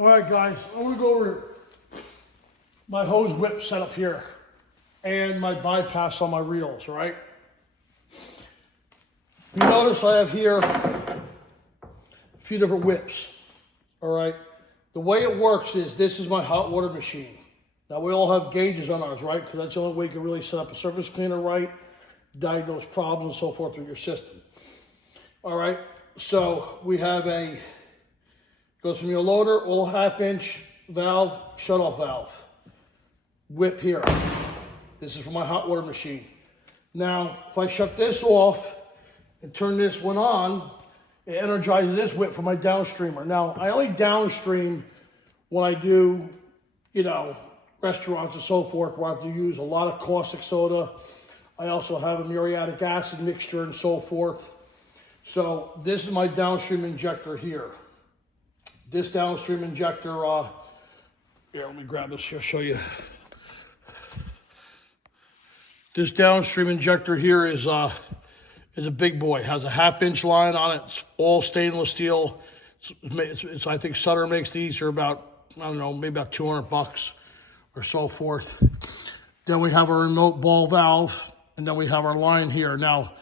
All right, guys, I'm gonna go over my hose whip setup here and my bypass on my reels, right? You notice I have here a few different whips, all right? The way it works is this is my hot water machine. Now we all have gauges on ours, right? Because that's the only way you can really set up a surface cleaner right, diagnose problems and so forth with your system. All right, so we have goes from your loader, all 1/2 inch valve, shut-off valve. Whip here. This is for my hot water machine. Now, if I shut this off and turn this one on, it energizes this whip for my downstreamer. Now, I only downstream when I do, restaurants and so forth, where I have to use a lot of caustic soda. I also have a muriatic acid mixture and so forth. So this is my downstream injector here. This downstream injector, here, let me grab this here, show you. This downstream injector here is a big boy. It has a 1/2 inch line on it. It's all stainless steel. It's I think Sutter makes these for about, I don't know, maybe about $200 or so forth. Then we have a remote ball valve, and then we have our line here. Now,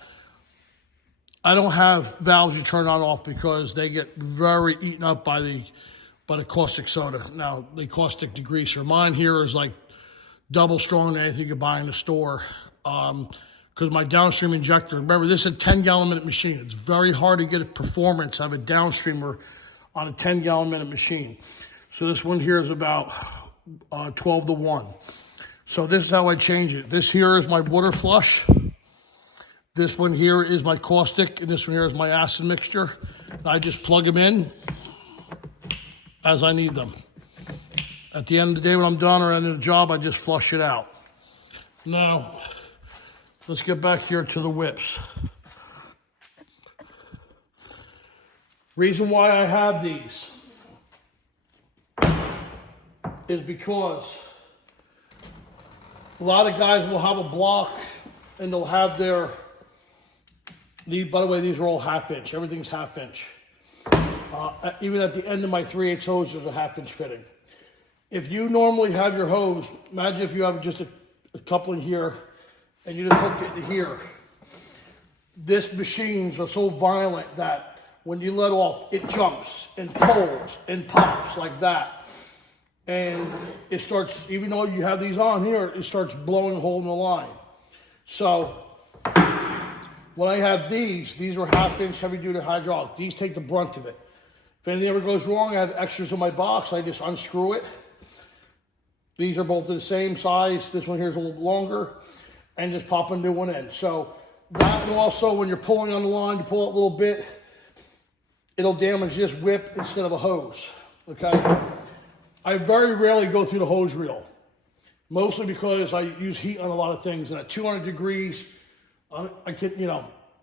I don't have valves you turn on off because they get very eaten up by the caustic soda. Now, the caustic degreaser. Mine here is like double strong than anything you can buy in the store. Because my downstream injector, remember this is a 10-gallon minute machine. It's very hard to get a performance out of a downstreamer on a 10-gallon minute machine. So this one here is about 12 to 1. So this is how I change it. This here is my water flush. This one here is my caustic, and this one here is my acid mixture. I just plug them in as I need them. At the end of the day when I'm done or end of the job, I just flush it out. Now, let's get back here to the whips. Reason why I have these is because a lot of guys will have a block and they'll have by the way, these are all 1/2 inch. Everything's 1/2 inch. Even at the end of my 3/8 hose, there's a 1/2 inch fitting. If you normally have your hose, imagine if you have just a coupling here and you just hook it to here. These machines are so violent that when you let off, it jumps and pulls and pops like that. And it starts, even though you have these on here, it starts blowing a hole in the line. So when I have these are 1/2 inch heavy duty hydraulic. These take the brunt of it. If anything ever goes wrong, I have extras in my box. I just unscrew it. These are both the same size. This one here is a little longer, and just pop a new one in. So that, and also when you're pulling on the line, you pull it a little bit, it'll damage this whip instead of a hose, okay? I very rarely go through the hose reel, mostly because I use heat on a lot of things, and at 200 degrees, I can,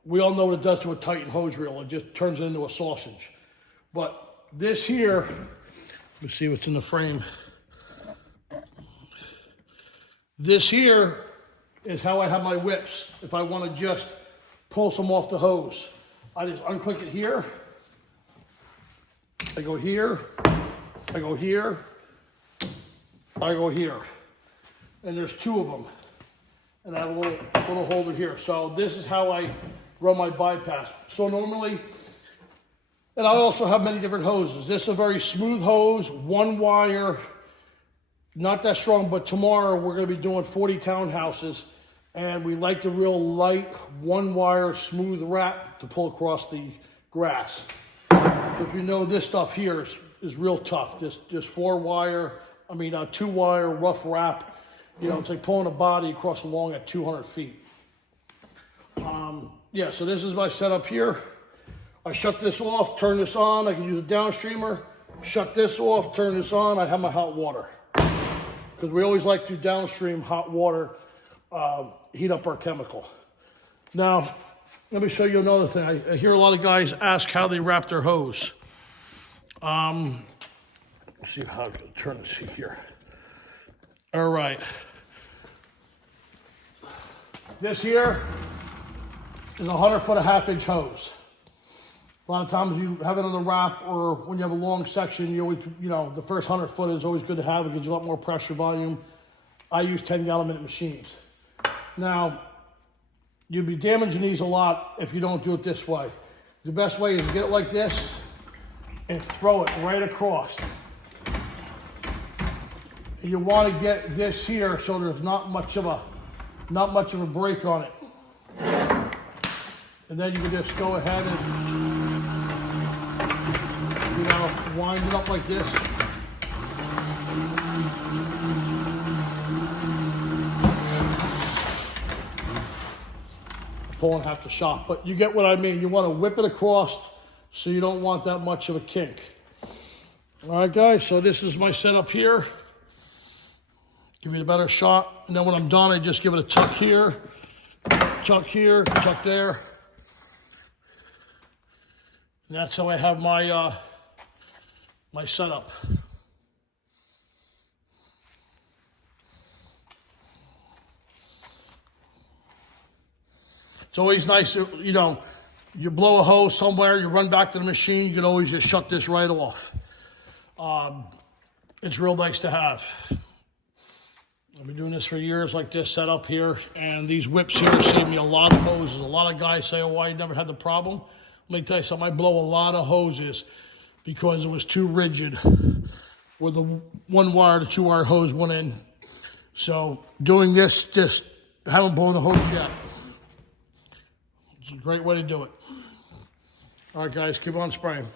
we all know what it does to a Titan hose reel. It just turns it into a sausage. But this here, let's see what's in the frame. This here is how I have my whips. If I want to just pull some off the hose, I just unclick it here. I go here, I go here, I go here. And there's 2 of them. And I have a little holder here. So this is how I run my bypass. So normally, and I also have many different hoses. This is a very smooth hose, 1 wire, not that strong, but tomorrow we're gonna be doing 40 townhouses, and we like the real light, 1 wire, smooth wrap to pull across the grass. If you know, this stuff here is real tough. This 2 wire rough wrap. It's like pulling a body across the lawn at 200 feet. Yeah, so this is my setup here. I shut this off, turn this on. I can use a downstreamer. Shut this off, turn this on. I have my hot water. Because we always like to downstream hot water, heat up our chemical. Now, let me show you another thing. I hear a lot of guys ask how they wrap their hose. Let's see how I can turn this here. All right. This here is a 100 foot 1/2 inch hose. A lot of times you have it on the wrap, or when you have a long section, you always, the first 100 foot is always good to have. It gives you a lot more pressure volume. I use 10-gallon minute machines. Now, you'd be damaging these a lot if you don't do it this way. The best way is to get it like this and throw it right across. And you want to get this here so there's not much of a break on it. And then you can just go ahead and wind it up like this. Pulling half the shop, but you get what I mean. You want to whip it across so you don't want that much of a kink. All right, guys, so this is my setup here. Give me a better shot. And then when I'm done, I just give it a tuck here, tuck there. And that's how I have my my setup. It's always nice, you blow a hose somewhere, you run back to the machine, you can always just shut this right off. It's real nice to have. I've been doing this for years like this setup here, and these whips here save me a lot of hoses. A lot of guys say, oh, why you never had the problem? Let me tell you something, I blow a lot of hoses because it was too rigid where the 1-wire to 2-wire hose went in. So doing this, just haven't blown the hose yet. It's a great way to do it. All right, guys, keep on spraying.